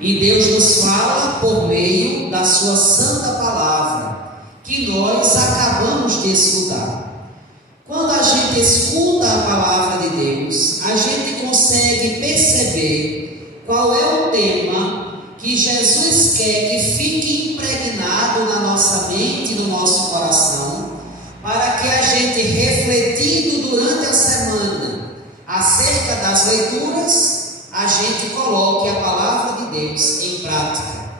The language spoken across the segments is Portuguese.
E Deus nos fala por meio da sua santa palavra, que nós acabamos de escutar. Quando a gente escuta a palavra de Deus, a gente consegue perceber qual é o tema que Jesus quer que fique impregnado na nossa mente e no nosso coração, para que a gente, refletindo durante a semana acerca das leituras, a gente coloque a palavra de Deus em prática.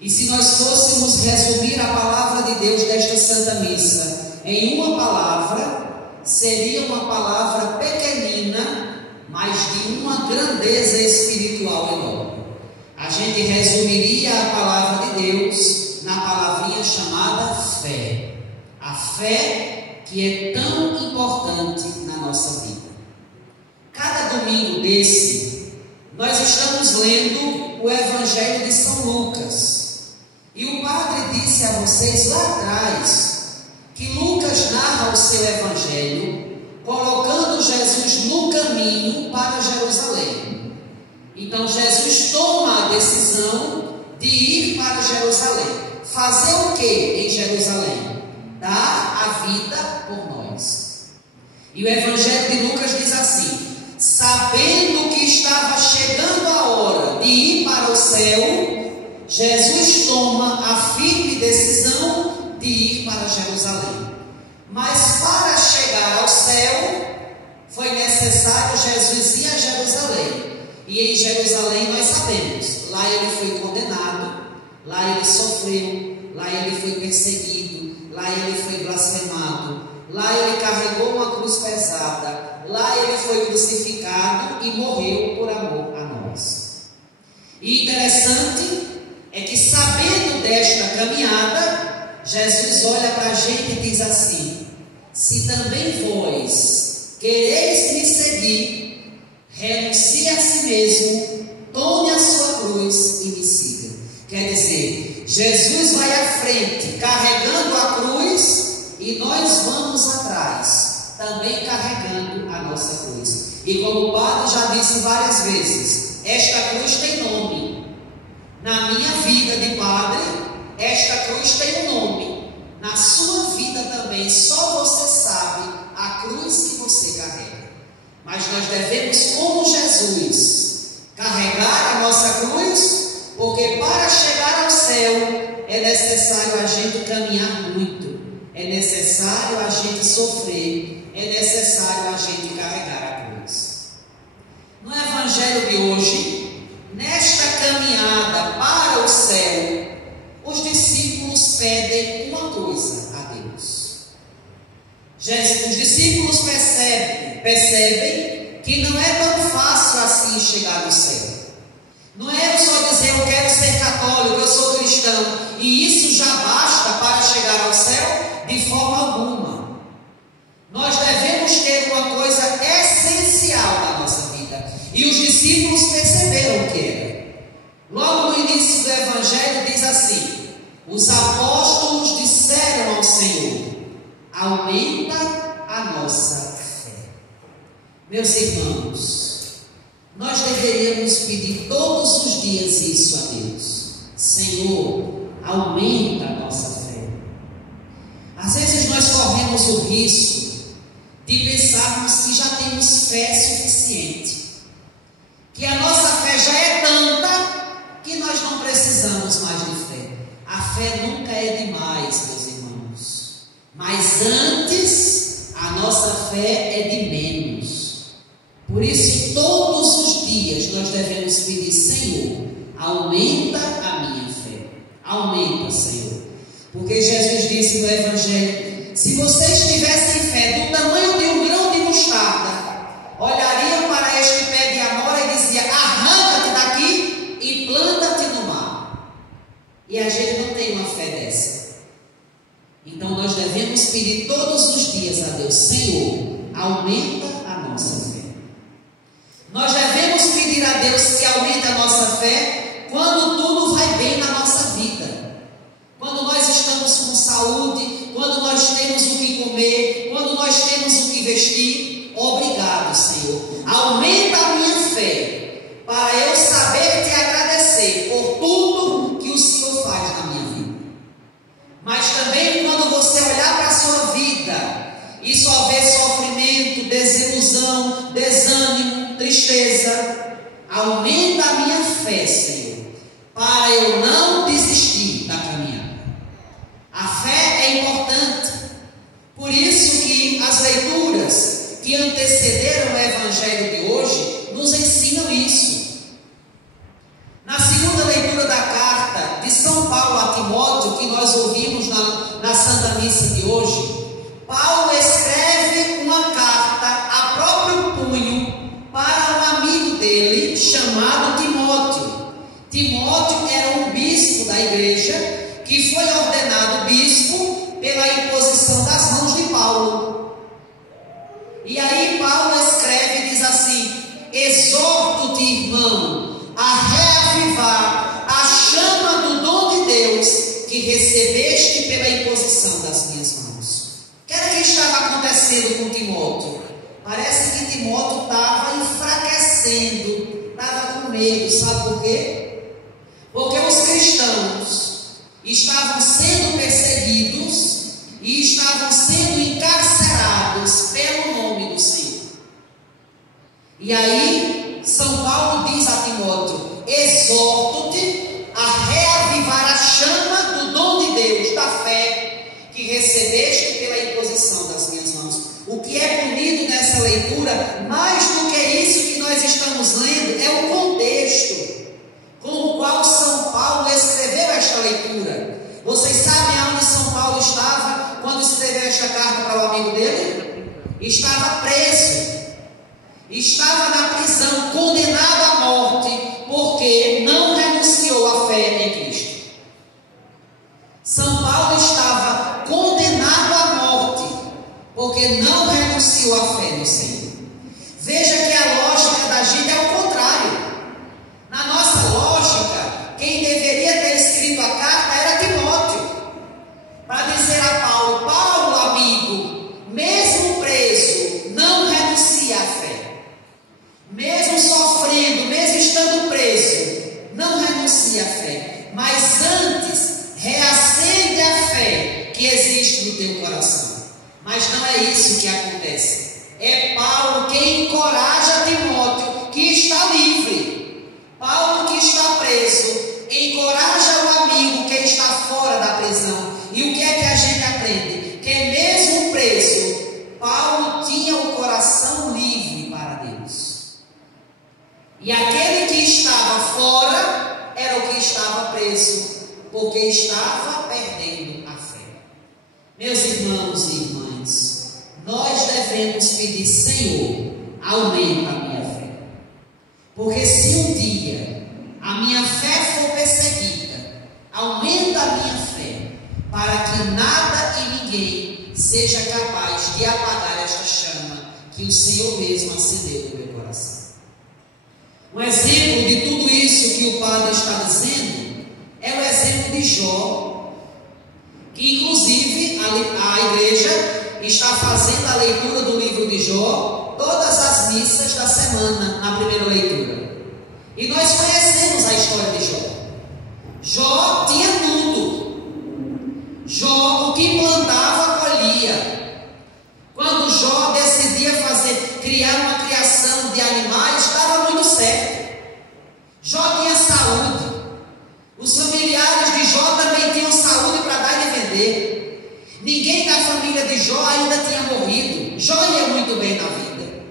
E se nós fôssemos resumir a palavra de Deus desta Santa Missa em uma palavra, seria uma palavra pequenina, mas de uma grandeza espiritual enorme. A gente resumiria a palavra de Deus na palavrinha chamada fé. A fé que é tão importante na nossa vida. Cada domingo desse, nós estamos lendo o Evangelho de São Lucas. E o padre disse a vocês lá atrás que Lucas narra o seu Evangelho colocando Jesus no caminho para Jerusalém. Então Jesus toma a decisão de ir para Jerusalém. Fazer o que em Jerusalém? Dar a vida por nós. E o Evangelho de Lucas diz assim: sabendo que estava chegando a hora de ir para o céu, Jesus toma a firme decisão de ir para Jerusalém. Mas para chegar ao céu, foi necessário Jesus ir a Jerusalém. E em Jerusalém nós sabemos, lá ele foi condenado, lá ele sofreu, lá ele foi perseguido, lá ele foi blasfemado, lá ele carregou uma cruz pesada, lá ele foi crucificado e morreu por amor a nós. E interessante é que, sabendo desta caminhada, Jesus olha para a gente e diz assim: se também vós quereis me seguir, renuncie a si mesmo, tome a sua cruz e me siga. Quer dizer, Jesus vai à frente carregando a cruz e nós vamos atrás, também carregando a nossa cruz. E como o padre já disse várias vezes, esta cruz tem nome. Na minha vida de padre, esta cruz tem um nome. Na sua vida também, só você sabe a cruz que você carrega. Mas nós devemos, como Jesus, carregar a nossa cruz, porque para chegar ao céu é necessário a gente caminhar muito. É necessário a gente sofrer, é necessário a gente carregar a cruz. No Evangelho de hoje, nesta caminhada para o céu, os discípulos pedem uma coisa a Deus. Os discípulos percebem que não é tão fácil assim chegar no céu. Não é só dizer eu quero ser católico, eu sou cristão, e isso já basta para chegar ao céu. De forma alguma. Nós devemos ter uma coisa essencial na nossa vida. E os discípulos perceberam o que era. Logo no início do Evangelho diz assim: os apóstolos disseram ao Senhor: aumenta a nossa fé. Meus irmãos, nós deveríamos pedir todos os dias isso a Deus: Senhor, aumenta a nossa fé. Às vezes nós corremos o risco de pensarmos que já temos fé suficiente, que a nossa fé já é tanta que nós não precisamos mais de fé. A fé nunca é demais, meus irmãos, mas antes a nossa fé é de menos. Por isso todos os dias nós devemos pedir: Senhor, aumenta a minha fé, aumenta, Senhor. Porque Jesus disse no Evangelho: se vocês tivessem fé do tamanho de um grão de mostarda, olhariam para este pé de amora e diziam: arranca-te daqui e planta-te no mar. E a gente não tem uma fé dessa. Então nós devemos pedir todos os dias a Deus: Senhor, aumenta a nossa fé. Nós devemos pedir a Deus que aumente a nossa fé quando tudo vai bem na nossa vida. Quando nós estamos com saúde, quando nós temos o que comer, quando nós temos o que vestir. Obrigado, Senhor. Aumenta a minha fé para eu saber te agradecer aumento da minha fé, Senhor, para eu não desistir da caminhada. A fé é importante. Por isso que as leituras que antecederam o Evangelho de hoje nos ensinam isso. Na segunda leitura da carta de São Paulo a Timóteo, que nós ouvimos na Santa Missa de hoje, Paulo escreve uma carta a próprio punho para um amigo dele chamado Timóteo. Timóteo era um bispo da igreja que foi ordenado bispo pela imposição das mãos de Paulo. E aí Paulo escreve e diz assim: exorto-te, irmão, a reavivar a chama do dom de Deus que recebeste pela imposição das minhas mãos. O que era que estava acontecendo com Timóteo? Parece que Timóteo estava enfraquecendo, estava com medo. Sabe por quê? Porque os cristãos estavam sendo perseguidos e estavam sendo encarcerados pelo nome do Senhor. E aí São Paulo diz a Timóteo: exorto-te a reavivar a chama do dom de Deus, da fé que recebeste pela imposição das minhas mãos. O que é bonito nessa leitura, mais do que isso que nós estamos lendo, é o contexto com o qual São Paulo escreveu esta leitura. Vocês sabem aonde São Paulo estava quando escreveu esta carta para o amigo dele? Estava preso, estava na prisão, condenado à morte, porque não renunciou à fé em Cristo. São Paulo estava condenado à morte, porque não renunciou à fé no Senhor. Veja que a lógica da gente é o contrário. Na nossa lógica, quem deveria ter escrito a carta era Timóteo, para dizer a Paulo: Paulo, amigo, mesmo preso, não renuncia à fé. Mesmo sofrendo, mesmo estando preso, não renuncia à fé. Mas antes, reacende a fé que existe no teu coração. Mas não é isso que acontece. É Paulo quem encoraja Timóteo, que está livre. Paulo, que está preso, encoraja o amigo que está fora da prisão. E o que é que a gente aprende? Que mesmo preso, Paulo tinha o coração livre para Deus. E aquele que estava fora era o que estava preso, porque estava perdendo a fé. Meus irmãos e irmãs, nós devemos pedir: Senhor, aumenta a minha fé. Porque se um dia a minha fé for perseguida, aumenta a minha fé, para que nada e ninguém seja capaz de apagar esta chama que o Senhor mesmo acendeu no meu coração. Um exemplo de tudo isso que o padre está dizendo é o exemplo de Jó, que inclusive a igreja está fazendo a leitura do livro de Jó todas as missas da semana, na primeira leitura. E nós conhecemos a história de Jó. Jó tinha tudo. Jó, o que plantava, colhia. Quando Jó decidia criar uma criação de animais, dava muito certo. Jó tinha saúde. Os familiares de Jó também tinham saúde para dar e vender. Ninguém da família de Jó ainda tinha morrido. Jó ia muito bem na vida.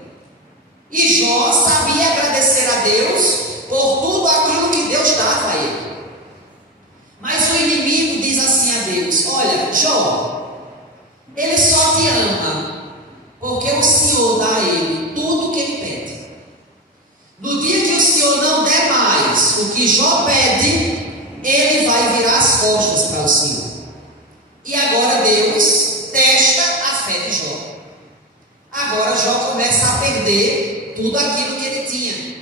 E Jó sabia agradecer a Deus por tudo aquilo que Deus dava a ele. Mas o inimigo diz assim a Deus: olha, Jó, ele só te ama porque o Senhor dá a ele tudo o que ele pede. No dia que o Senhor não der mais o que Jó pede, ele vai virar as costas para o Senhor. E agora Deus testa a fé de Jó. Agora Jó começa a perder tudo aquilo que ele tinha.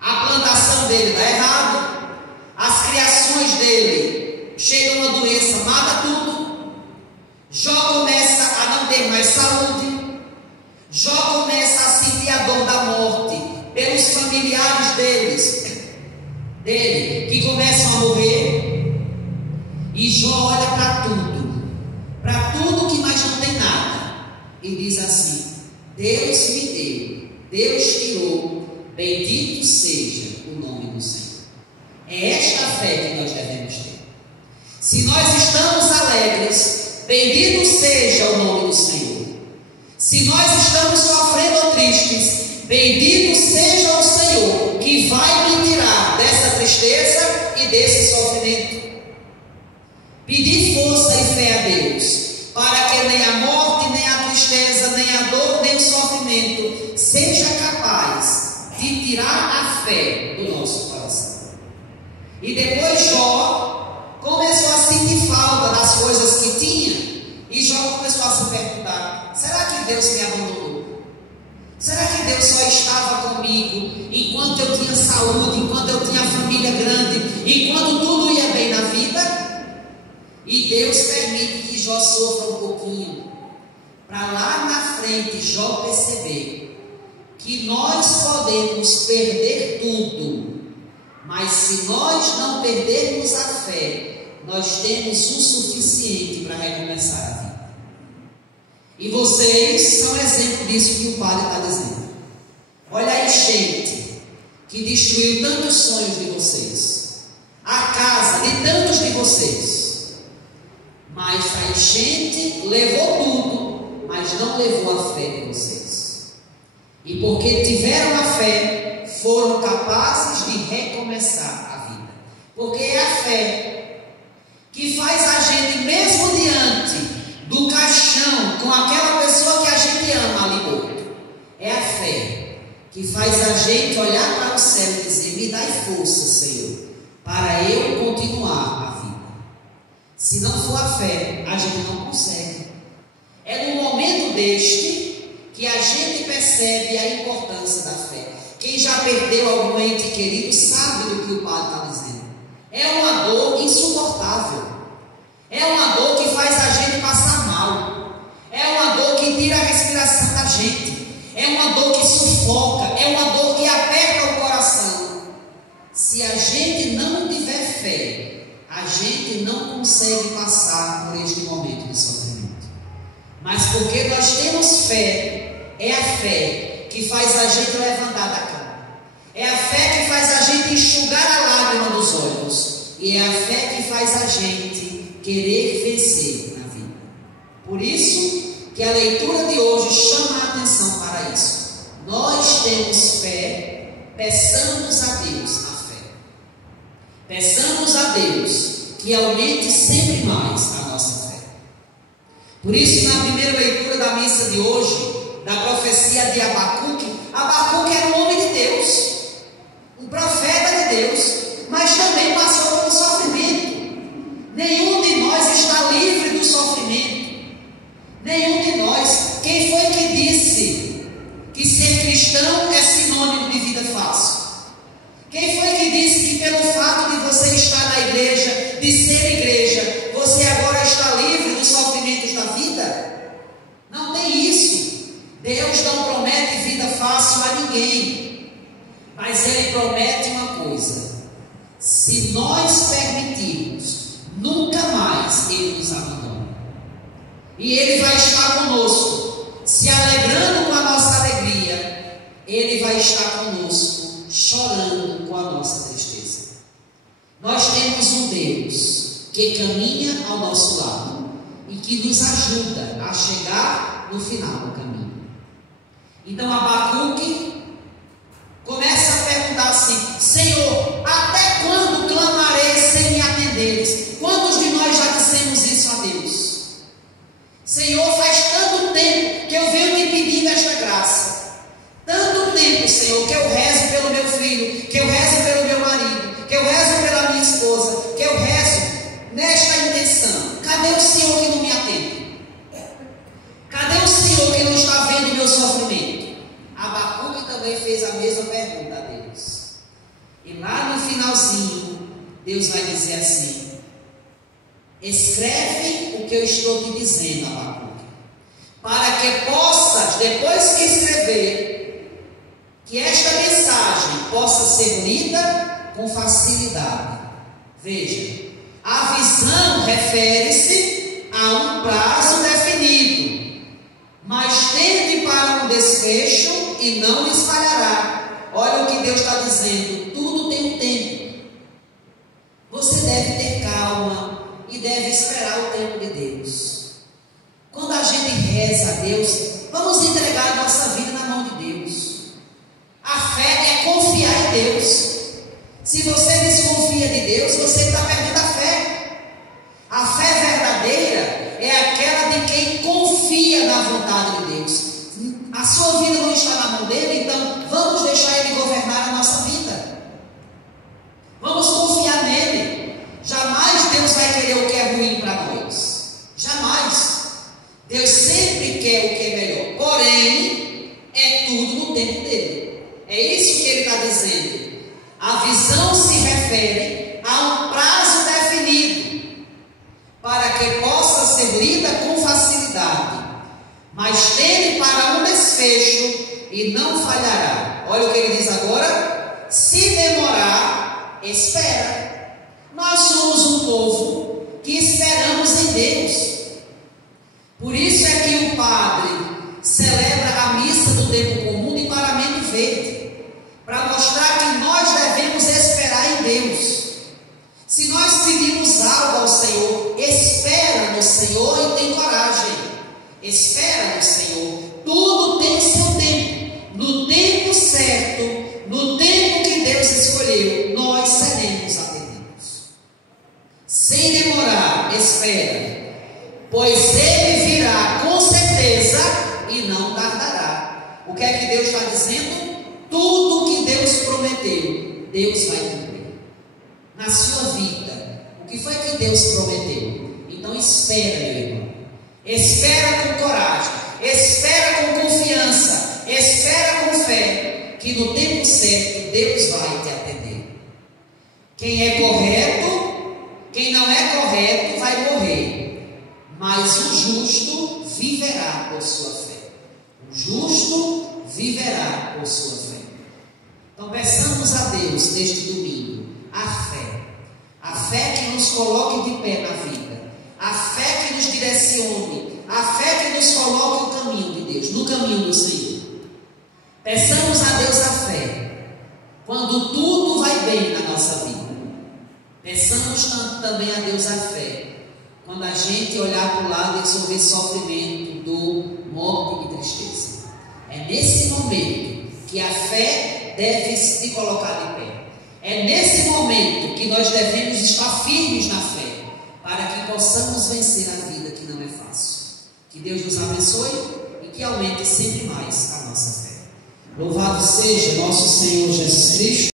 A plantação dele dá errado, as criações dele chega uma doença, mata tudo. Jó começa a não ter mais saúde. Jó começa a sentir a dor da morte pelos familiares dele, que começam a morrer. E Jó olha para tudo que mais não tem nada, e diz assim: Deus me deu, Deus tirou, bendito seja o nome fé que nós devemos ter. Se nós estamos alegres, bendito seja o nome do Senhor. Se nós estamos sofrendo ou tristes, bendito seja o Senhor, que vai me tirar dessa tristeza e desse sofrimento. Pedir força e fé a Deus, para que nem a morte, nem a tristeza, nem a dor, nem o sofrimento seja capaz de tirar a fé do nosso coração. E depois Jó começou a sentir falta das coisas que tinha, e Jó começou a se perguntar: será que Deus me abandonou? Será que Deus só estava comigo enquanto eu tinha saúde, enquanto eu tinha família grande, enquanto tudo ia bem na vida? E Deus permite que Jó sofra um pouquinho, para lá na frente Jó perceber que nós podemos perder tudo, mas se nós não perdermos a fé, nós temos o suficiente para recomeçar a vida. E vocês são exemplo disso que o padre está dizendo. Olha a enchente que destruiu tantos sonhos de vocês, a casa de tantos de vocês. Mas a enchente levou tudo, mas não levou a fé de vocês. E porque tiveram a fé, foram capazes de recomeçar a vida. Porque é a fé que faz a gente, mesmo diante do caixão, com aquela pessoa que a gente ama ali morto, é a fé que faz a gente olhar para o céu e dizer: me dai força, Senhor, para eu continuar a vida. Se não for a fé, a gente não consegue. É no momento deste que a gente percebe a importância da fé. Quem já perdeu algum ente querido sabe do que o padre está dizendo. É uma dor insuportável. É uma dor que faz a gente passar mal. É uma dor que tira a respiração da gente. É uma dor que sufoca. É uma dor que aperta o coração. Se a gente não tiver fé, a gente não consegue passar por este momento de sofrimento. Mas porque nós temos fé, é a fé que faz a gente levantar da cama. É a fé que faz a gente enxugar a lágrima dos olhos. E é a fé que faz a gente querer vencer na vida. Por isso que a leitura de hoje chama a atenção para isso. Nós temos fé, peçamos a Deus a fé. Peçamos a Deus que aumente sempre mais a nossa fé. Por isso, na primeira leitura da missa de hoje, da profecia de Abacuque, Abacuque era um homem de Deus, um profeta de Deus, mas também passou pelo sofrimento. Nenhum de nós está livre do sofrimento. Nenhum de nós. Quem foi que disse que ser cristão é sinônimo de vida fácil? Quem foi que disse que pelo fato de você estar na igreja, de ser igreja, você agora está livre dos sofrimentos da vida? Não tem isso. Deus não promete vida fácil a ninguém, mas Ele promete uma coisa: se nós permitirmos, nunca mais Ele nos abandona. E Ele vai estar conosco, se alegrando com a nossa alegria. Ele vai estar conosco, chorando com a nossa tristeza. Nós temos um Deus que caminha ao nosso lado e que nos ajuda a chegar no final do caminho. Então Abacuque começa a perguntar assim: Senhor, até quando clamarei sem me atenderes? Quantos de nós já dissemos isso a Deus? Senhor, faz tanto tempo que eu venho te pedindo esta graça. Tanto tempo, Senhor, que eu rezo pelo meu filho, que eu rezo pelo meu marido, que eu rezo pela minha esposa, que eu rezo nesta intenção. Cadê o Senhor que não me atende? Cadê o Senhor que não está vendo o meu sofrimento? Abacuque também fez a mesma pergunta a Deus. E lá no finalzinho, Deus vai dizer assim: escreve o que eu estou te dizendo, Abacuque, para que possas, depois que escrever, que esta mensagem possa ser lida com facilidade. Veja, a visão refere-se a um prazo definido, mas tende para um desfecho e não espalhará. Olha o que Deus está dizendo: tudo tem um tempo. Se você desconfia de Deus, você está perdendo a fé. A fé verdadeira é aquela de quem confia na vontade de Deus. A sua vida não está na mão dele, então vamos deixar ele governar a nossa vida. Vamos confiar nele. Jamais Deus vai querer o que é ruim para nós. Jamais. Deus sempre quer o que é melhor. Porém, é tudo no tempo dele. É isso que ele está dizendo. A visão se refere a um prazo definido para que possa ser lida com facilidade, mas tende para um desfecho e não falhará. Olha o que ele diz agora: se demorar, espera. Nós somos um povo que esperamos em Deus. Por isso é que o padre celebra a missa do tempo comum de paramento verde, para mostrar que nós devemos esperar em Deus. Se nós pedimos algo ao Senhor, espera no Senhor e tem coragem. Espera no Senhor. Tudo tem seu tempo. No tempo certo, no tempo que Deus escolheu, nós seremos atendidos. Sem demorar, espera, pois Ele virá com certeza e não tardará. O que é que Deus está dizendo? Tudo que Deus prometeu, Deus vai cumprir na sua vida. O que foi que Deus prometeu? Então espera, meu irmão. Espera com coragem, espera com confiança, espera com fé, que no tempo certo Deus vai te atender. Quem é correto, quem não é correto vai morrer, mas o justo viverá por sua fé. O justo viverá por sua fé. Então peçamos a Deus neste domingo a fé que nos coloque de pé na vida, a fé que nos direcione, a fé que nos coloque no caminho de Deus, no caminho do Senhor. Peçamos a Deus a fé quando tudo vai bem na nossa vida. Peçamos também a Deus a fé quando a gente olhar para o lado e sofrer sofrimento, dor, morte e tristeza. É nesse momento que a fé deve se colocar de pé. É nesse momento que nós devemos estar firmes na fé, para que possamos vencer a vida que não é fácil. Que Deus nos abençoe e que aumente sempre mais a nossa fé. Louvado seja nosso Senhor Jesus Cristo.